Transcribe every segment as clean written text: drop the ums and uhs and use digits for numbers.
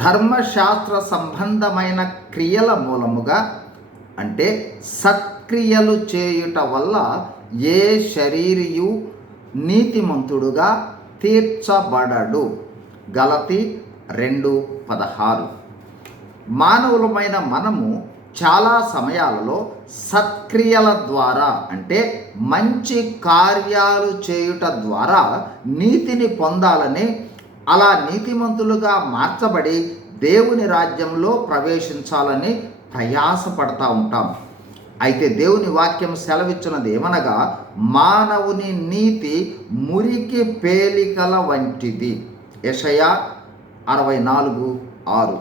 ధర్మశాస్త్ర సంబంధమైన క్రియల మూలముగా అంటే సత్క్రియలు చేయుట వల్ల ఏ శరీరియు నీతిమంతుడుగా తీర్చబడడు. గలతీ 2:16. మానవులమైన మనము చాలా సమయాలలో సత్క్రియల ద్వారా అంటే మంచి కార్యాలు చేయుట ద్వారా నీతిని పొందాలని, అలా నీతిమంతులుగా మార్చబడి దేవుని రాజ్యంలో ప్రవేశించాలని ప్రయాసపడతా ఉంటాం. అయితే దేవుని వాక్యం సెలవిచ్చినది ఏమనగా, మానవుని నీతి మురికి పేలికల వంటిది. యెషయా 64:6.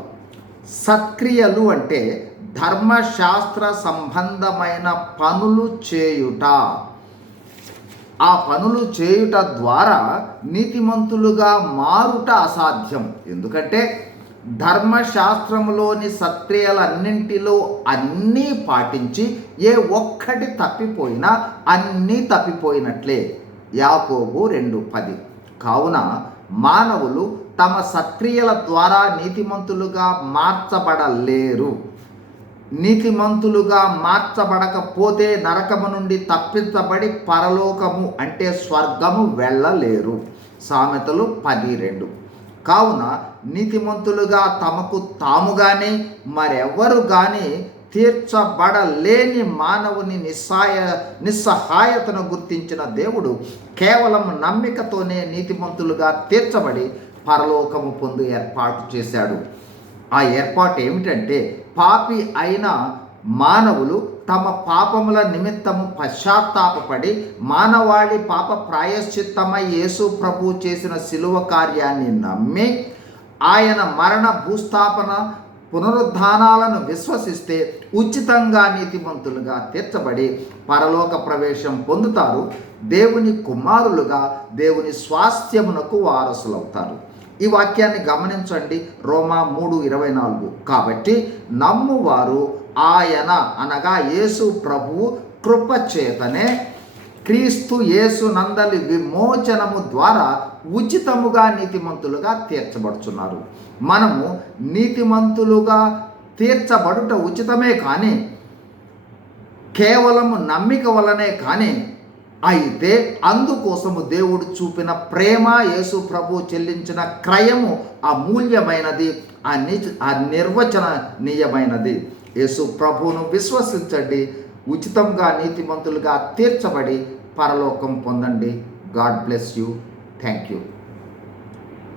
సత్క్రియలు అంటే ధర్మశాస్త్ర సంబంధమైన పనులు చేయుట. ఆ పనులు చేయుట ద్వారా నీతిమంతులుగా మారుట అసాధ్యం. ఎందుకంటే ధర్మశాస్త్రములోని సత్క్రియలన్నింటిలో అన్నీ పాటించి ఏ ఒక్కటి తప్పిపోయినా అన్నీ తప్పిపోయినట్లే. యాకోబు 2:10. కావున మానవులు తమ సత్క్రియల ద్వారా నీతిమంతులుగా మార్చబడలేరు. నీతిమంతులుగా మార్చబడకపోతే నరకము నుండి తప్పించబడి పరలోకము అంటే స్వర్గము వెళ్ళలేరు. సామెతలు 10:2. కావున నీతిమంతులుగా తమకు తాముగానే మరెవరు కానీ తీర్చబడలేని మానవుని నిస్సహాయతను గుర్తించిన దేవుడు కేవలం నమ్మికతోనే నీతిమంతులుగా తీర్చబడి పరలోకము పొందు ఏర్పాటు చేశాడు. ఆ ఏర్పాటు ఏమిటంటే, పాపి అయిన మానవులు తమ పాపముల నిమిత్తము పశ్చాత్తాపపడి మానవాళి పాప ప్రాయశ్చిత్తమై యేసు ప్రభు చేసిన శిలువ కార్యాన్ని నమ్మి ఆయన మరణ భూస్థాపన పునరుద్ధానాలను విశ్వసిస్తే ఉచితంగా నీతిమంతులుగా తీర్చబడి పరలోక ప్రవేశం పొందుతారు. దేవుని కుమారులుగా దేవుని స్వాస్థ్యమునకు వారసులవుతారు. ఈ వాక్యాన్ని గమనించండి. రోమా 3:24. కాబట్టి నమ్మువారు ఆయన అనగా యేసు ప్రభువు కృపచేతనే క్రీస్తు యేసు నందలి విమోచనము ద్వారా ఉచితముగా నీతిమంతులుగా తీర్చబడుచున్నారు. మనము నీతిమంతులుగా తీర్చబడుట ఉచితమే కానీ కేవలము నమ్మిక వలనే కానీ, అయితే అందుకోసము దేవుడు చూపిన ప్రేమ, యేసు ప్రభు చెల్లించిన క్రయము అమూల్యమైనది, నిర్వచనీయమైనది. యేసు ప్రభువును విశ్వసించండి, ఉచితంగా నీతిమంతులుగా తీర్చబడి పరలోకం పొందండి. God bless you. Thank you.